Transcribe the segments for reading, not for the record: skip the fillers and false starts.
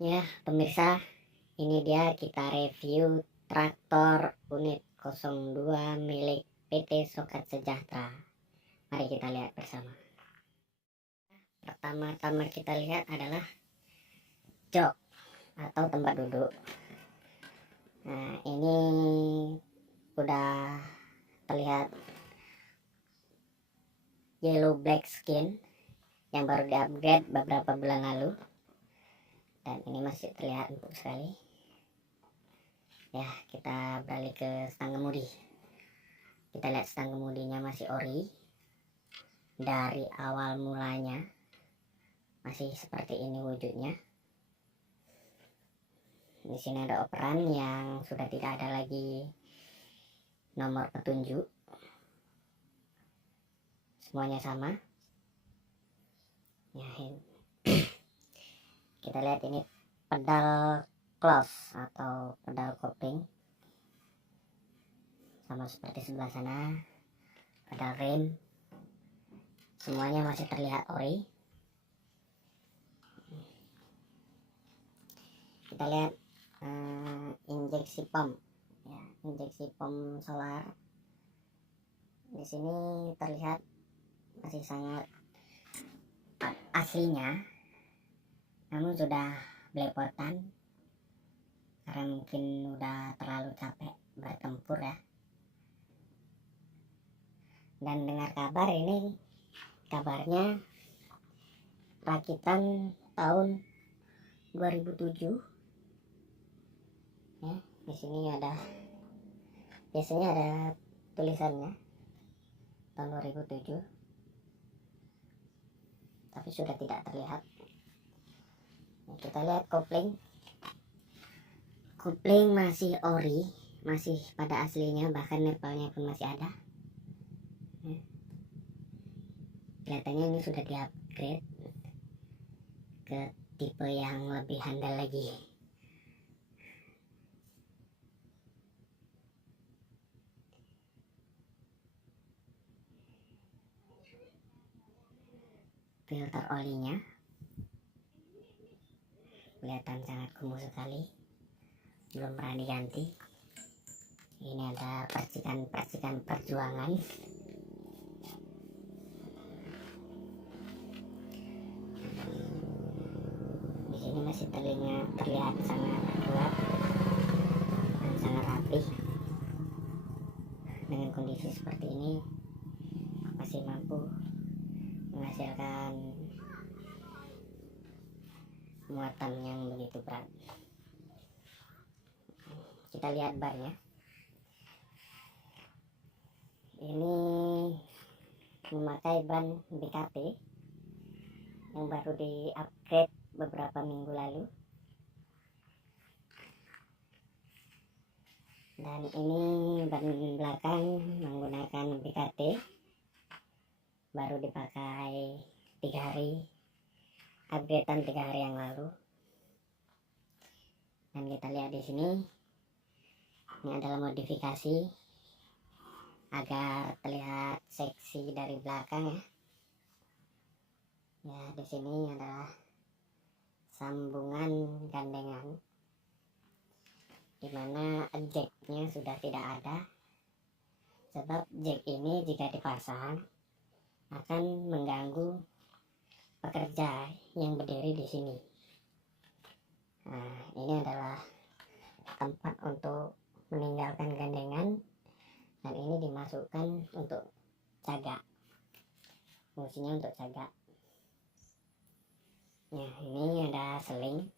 Ya, pemirsa, ini dia kita review traktor unit 02 milik PT Sokat Sejahtera. Mari kita lihat bersama. Pertama-tama kita lihat adalah jok atau tempat duduk. Nah, ini udah terlihat yellow black skin yang baru di-upgrade beberapa bulan lalu. Dan ini masih terlihat empuk sekali. Ya, kita beralih ke stang kemudi. Kita lihat stang kemudinya masih ori. Dari awal mulanya masih seperti ini wujudnya. Di sini ada operan yang sudah tidak ada lagi nomor petunjuk. Semuanya sama. Ya, kita lihat ini pedal close atau pedal kopling, sama seperti sebelah sana. Pedal rem semuanya masih terlihat ori. Kita lihat injeksi pump, ya, injeksi pump solar. Di sini terlihat masih sangat aslinya, namun sudah belepotan karena mungkin udah terlalu capek bertempur ya. Dan dengar kabar ini, kabarnya rakitan tahun 2007 ya. Di sini ada, biasanya ada tulisannya tahun 2007, tapi sudah tidak terlihat. Nah, kita lihat kopling masih ori, masih pada aslinya, bahkan nepalnya pun masih ada. Kelihatannya ini sudah di-upgrade ke tipe yang lebih handal lagi. Filter olinya kelihatan sangat kumuh sekali, belum pernah diganti. Ini ada percikan-percikan perjuangan. Di sini masih terlihat sangat kuat dan sangat rapi. Dengan kondisi seperti ini masih mampu menghasilkan muatan yang begitu berat. Kita lihat barnya. Ini memakai ban BKT yang baru di-upgrade beberapa minggu lalu. Dan ini ban belakang menggunakan BKT, baru dipakai 3 hari, upgradean 3 hari yang lalu. Dan kita lihat di sini, ini adalah modifikasi agar terlihat seksi dari belakang ya. Ya, di sini adalah sambungan gandengan, dimana jacknya sudah tidak ada, sebab jack ini jika dipasang akan mengganggu pekerja yang berdiri di sini. Nah, ini adalah tempat untuk meninggalkan gandengan, dan ini dimasukkan untuk cagak, fungsinya untuk cagak. Nah, ini ada seling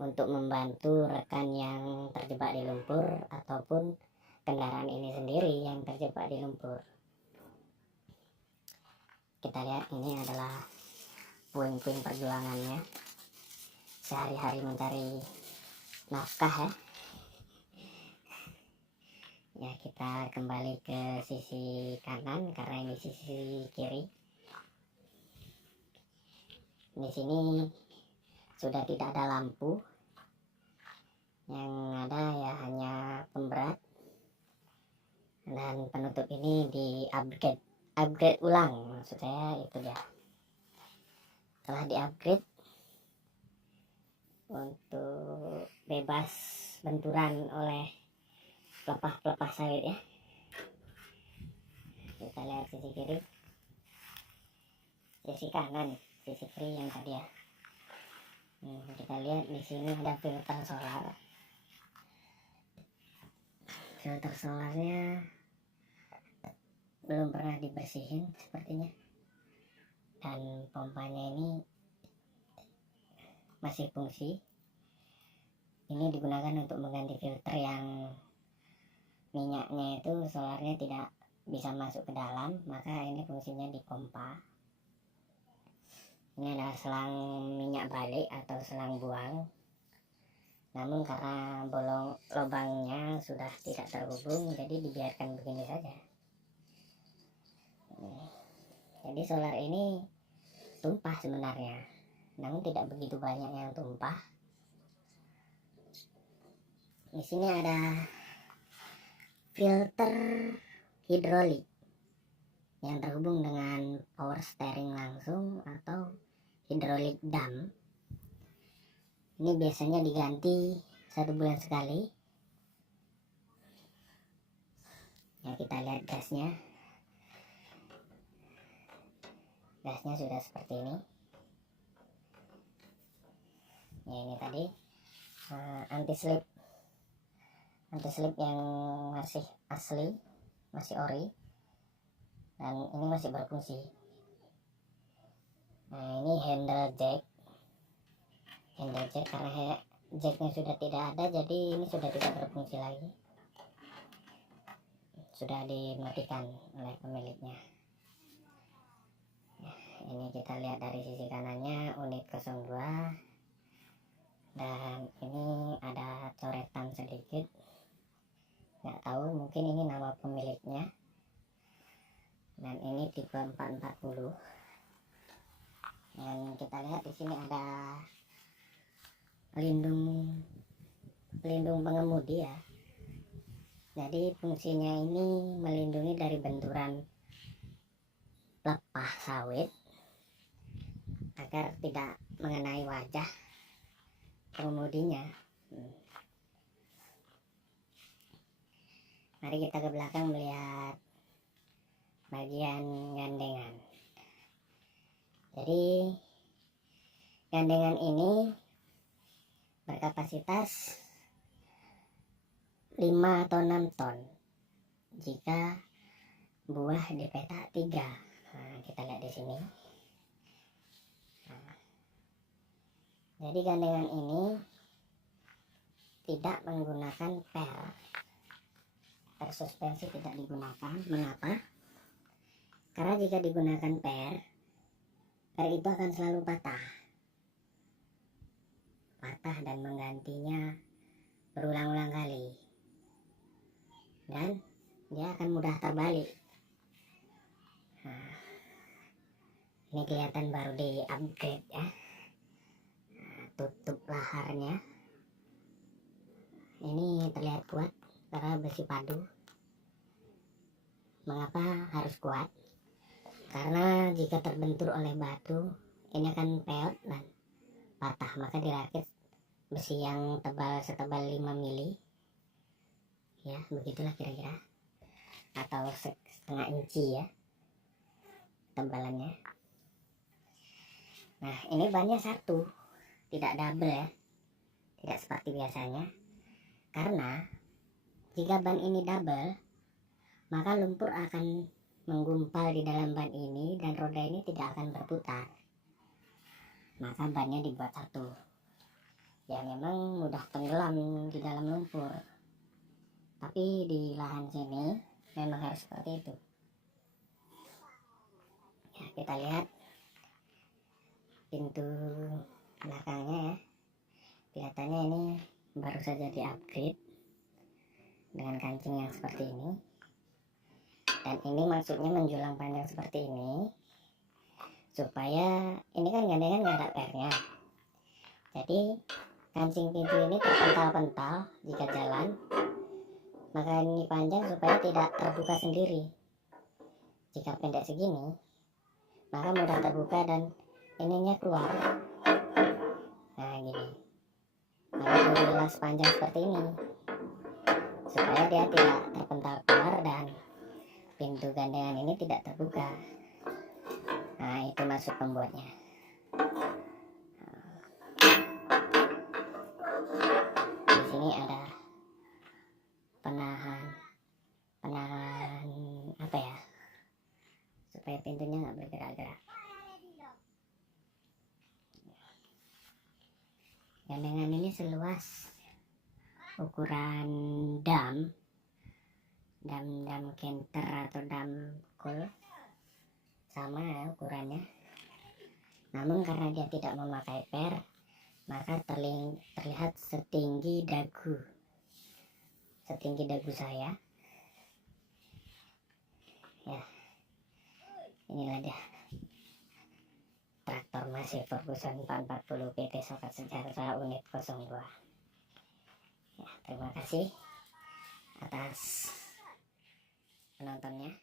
untuk membantu rekan yang terjebak di lumpur ataupun kendaraan ini sendiri yang terjebak di lumpur. Kita lihat ini adalah puing-puing perjuangannya sehari-hari mencari nafkah ya. Ya, kita kembali ke sisi kanan karena ini sisi kiri. Di sini sudah tidak ada lampu, yang ada ya hanya pemberat, dan penutup ini di-upgrade ulang, maksud saya itu dia. Setelah di-upgrade, untuk bebas benturan oleh pelepah-pelepah sawit ya. Kita lihat sisi kiri, sisi kanan, sisi kiri yang tadi ya. Kita lihat di sini ada filter solar. Filter solarnya belum pernah dibersihin sepertinya, dan pompanya ini masih fungsi. Ini digunakan untuk mengganti filter yang minyaknya itu, solarnya tidak bisa masuk ke dalam, maka ini fungsinya di pompa. Ini adalah selang minyak balik atau selang buang, namun karena lubangnya sudah tidak terhubung, jadi dibiarkan begini saja. Jadi solar ini tumpah sebenarnya, namun tidak begitu banyak yang tumpah. Di sini ada filter hidrolik yang terhubung dengan power steering langsung atau hidrolik dam. Ini biasanya diganti 1 bulan sekali. Ya, kita lihat gasnya. Gasnya sudah seperti ini. Ya, ini tadi anti slip yang masih asli, masih ori, dan ini masih berfungsi. Nah, ini handle jack karena jacknya sudah tidak ada, jadi ini sudah tidak berfungsi lagi, sudah dimatikan oleh pemiliknya. Ini kita lihat dari sisi kanannya unit 02, dan ini ada coretan sedikit, nggak tahu, mungkin ini nama pemiliknya. Dan ini tipe 440. Dan kita lihat di sini ada pelindung pengemudi ya. Jadi fungsinya ini melindungi dari benturan pelepah sawit agar tidak mengenai wajah pengemudinya. Mari kita ke belakang melihat bagian gandengan. Jadi gandengan ini berkapasitas 5 atau 6 ton jika buah di petak 3. Nah, kita lihat di sini. Jadi gandengan ini tidak menggunakan per suspensi tidak digunakan. Mengapa? Karena jika digunakan per itu akan selalu patah dan menggantinya berulang-ulang kali, dan dia akan mudah terbalik. Nah, ini kelihatan baru di upgrade ya. Tutup laharnya ini terlihat kuat karena besi padu. Mengapa harus kuat? Karena jika terbentur oleh batu, ini akan peot dan patah, maka dirakit besi yang tebal setebal 5 mili ya, begitulah kira-kira, atau setengah inci ya tebalannya. Nah, ini bannya satu, tidak double ya, tidak seperti biasanya. Karena jika ban ini double, maka lumpur akan menggumpal di dalam ban ini dan roda ini tidak akan berputar. Maka bannya dibuat satu. Ya, memang mudah tenggelam di dalam lumpur, tapi di lahan sini memang harus seperti itu ya. Kita lihat pintu belakangnya ya, kelihatannya ini baru saja di upgrade dengan kancing yang seperti ini. Dan ini maksudnya menjulang panjang seperti ini supaya ini kan gandengan nggak ada pernya, jadi kancing pintu ini terpental-pental jika jalan, maka ini panjang supaya tidak terbuka sendiri. Jika pendek segini, maka mudah terbuka dan ininya keluar. Nah, gini. bilas panjang seperti ini supaya dia tidak terpental keluar dan pintu gandengan ini tidak terbuka. Nah, itu maksud pembuatnya. Di sini ada penahan apa ya, supaya pintunya nggak bergerak-gerak. Gandengan ini seluas ukuran dam kenter atau dam cool, sama ya ukurannya. Namun karena dia tidak memakai per, maka terlihat setinggi dagu saya. Ya, inilah dia traktor Massey Ferguson 440 PT Sokat Sejahtera unit 02. Ya, terima kasih atas penontonnya.